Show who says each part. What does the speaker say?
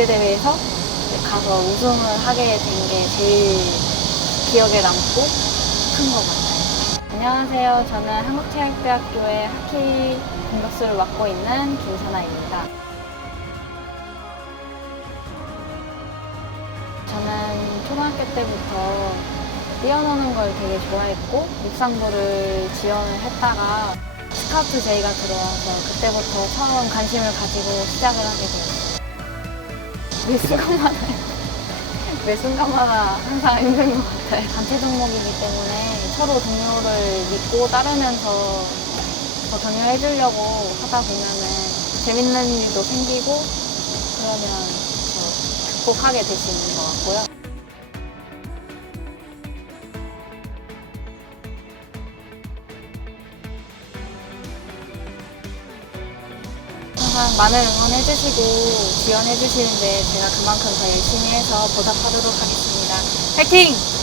Speaker 1: 국제대회에서 가서 우승을 하게 된 게 제일 기억에 남고 큰 것 같아요. 안녕하세요. 저는 한국체육대학교의 하키 공격수를 맡고 있는 김선아입니다. 저는 초등학교 때부터 뛰어노는 걸 되게 좋아했고 육상부를 지원을 했다가 스카우트 제의가 들어와서 그때부터 처음 관심을 가지고 시작을 하게 되었어요. 매 순간마다 매 순간마다 항상 힘든 것 같아요. 단체 종목이기 때문에 서로 동료를 믿고 따르면서 더 격려해주려고 하다 보면은 재밌는 일도 생기고 그러면 더 극복하게 될 수 있는 것 같고요. 항상 많은 응원해주시고 지원해주시는데 제가 그만큼 더 열심히 해서 보답하도록 하겠습니다. 화이팅!